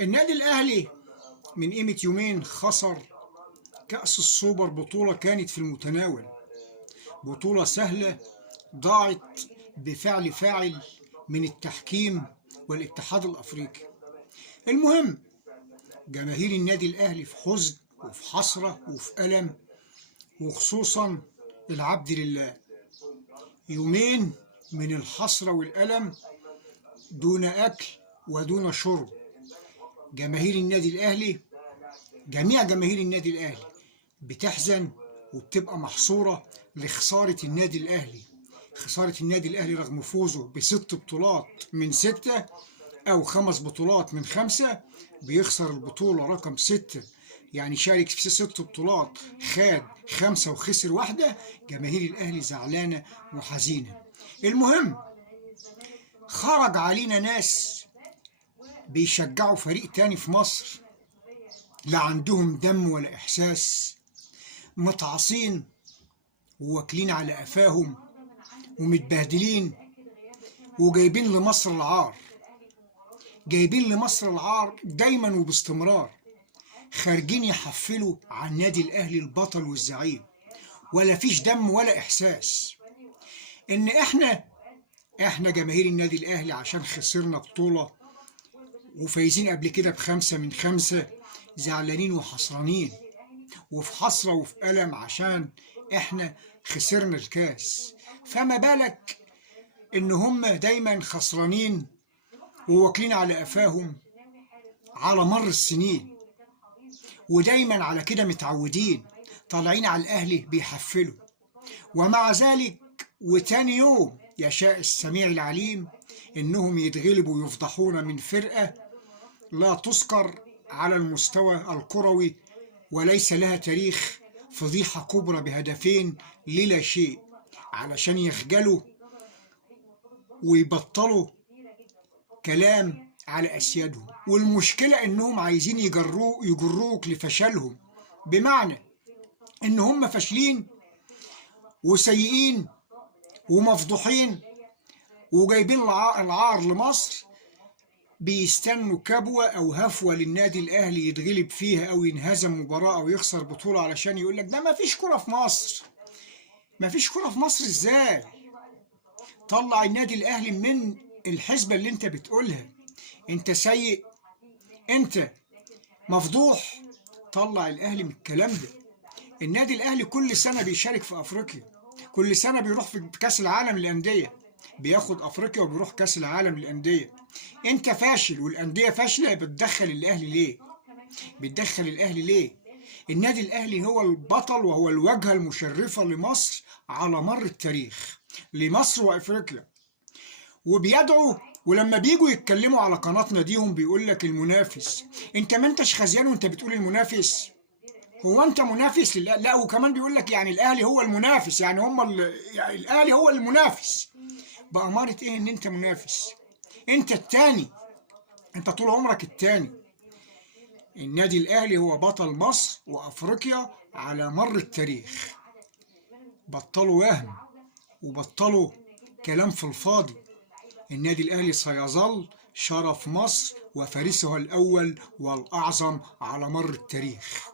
النادي الأهلي من قيمة يومين خسر كأس السوبر، بطولة كانت في المتناول، بطولة سهلة ضاعت بفعل فاعل من التحكيم والاتحاد الأفريقي. المهم، جماهير النادي الأهلي في حزن وفي حسرة وفي ألم، وخصوصا العبد لله. يومين من الحسرة والألم دون أكل ودون شرب. جماهير النادي الأهلي، جميع جماهير النادي الأهلي بتحزن وبتبقى محصورة لخسارة النادي الأهلي. خسارة النادي الأهلي رغم فوزه ب6 بطولات من 6 أو 5 بطولات من 5، بيخسر البطولة رقم 6. يعني شارك في 6 بطولات، خد 5 وخسر واحدة. جماهير الأهلي زعلانة وحزينة. المهم، خرج علينا ناس بيشجعوا فريق تاني في مصر، لا عندهم دم ولا إحساس، متعصين وواكلين على قفاهم ومتبهدلين، وجايبين لمصر العار. جايبين لمصر العار دايما وباستمرار، خارجين يحفلوا عن النادي الأهلي البطل والزعيم، ولا فيش دم ولا إحساس. إن إحنا جماهير النادي الأهلي عشان خسرنا بطولة وفايزين قبل كده ب5 من 5، زعلانين وحسرانين، وفي حسرة وفي ألم عشان إحنا خسرنا الكاس. فما بالك إن هم دايما خسرانين وواكلين على قفاهم على مر السنين، ودايما على كده متعودين، طالعين على الأهلي بيحفلوا. ومع ذلك وتاني يوم يشاء السميع العليم إنهم يتغلبوا ويفضحونا من فرقة لا تذكر على المستوى الكروي وليس لها تاريخ، فضيحة كبرى بهدفين للا شيء، علشان يخجلوا ويبطلوا كلام على أسيادهم. والمشكلة إنهم عايزين يجروك لفشلهم، بمعنى إن هم فاشلين وسيئين ومفضوحين وجايبين العار لمصر، بيستنوا كبوة أو هفوة للنادي الأهلي يتغلب فيها أو ينهزم مباراة أو يخسر بطولة، علشان يقولك ده ما فيش كرة في مصر. ما فيش كرة في مصر إزاي؟ طلع النادي الأهلي من الحسبة اللي أنت بتقولها. أنت سيء، أنت مفضوح، طلع الأهلي من الكلام ده. النادي الأهلي كل سنة بيشارك في أفريقيا، كل سنة بيروح في كأس العالم للأندية، بياخد أفريقيا وبيروح كأس العالم للأندية. أنت فاشل والأندية فاشلة، بتدخل الأهلي ليه؟ بتدخل الأهلي ليه؟ النادي الأهلي هو البطل وهو الواجهة المشرفة لمصر على مر التاريخ، لمصر وأفريقيا. وبيدعوا، ولما بيجوا يتكلموا على قناة ناديهم بيقول لك المنافس. أنت ما أنتش خزيان وأنت بتقول المنافس؟ هو أنت منافس لا، وكمان بيقول لك يعني الأهلي هو المنافس، يعني يعني الأهلي هو المنافس. بأمارة إيه إن أنت منافس؟ أنت التاني، أنت طول عمرك التاني. النادي الأهلي هو بطل مصر وأفريقيا على مر التاريخ. بطلوا وهم وبطلوا كلام في الفاضي. النادي الأهلي سيظل شرف مصر وفارسها الأول والأعظم على مر التاريخ.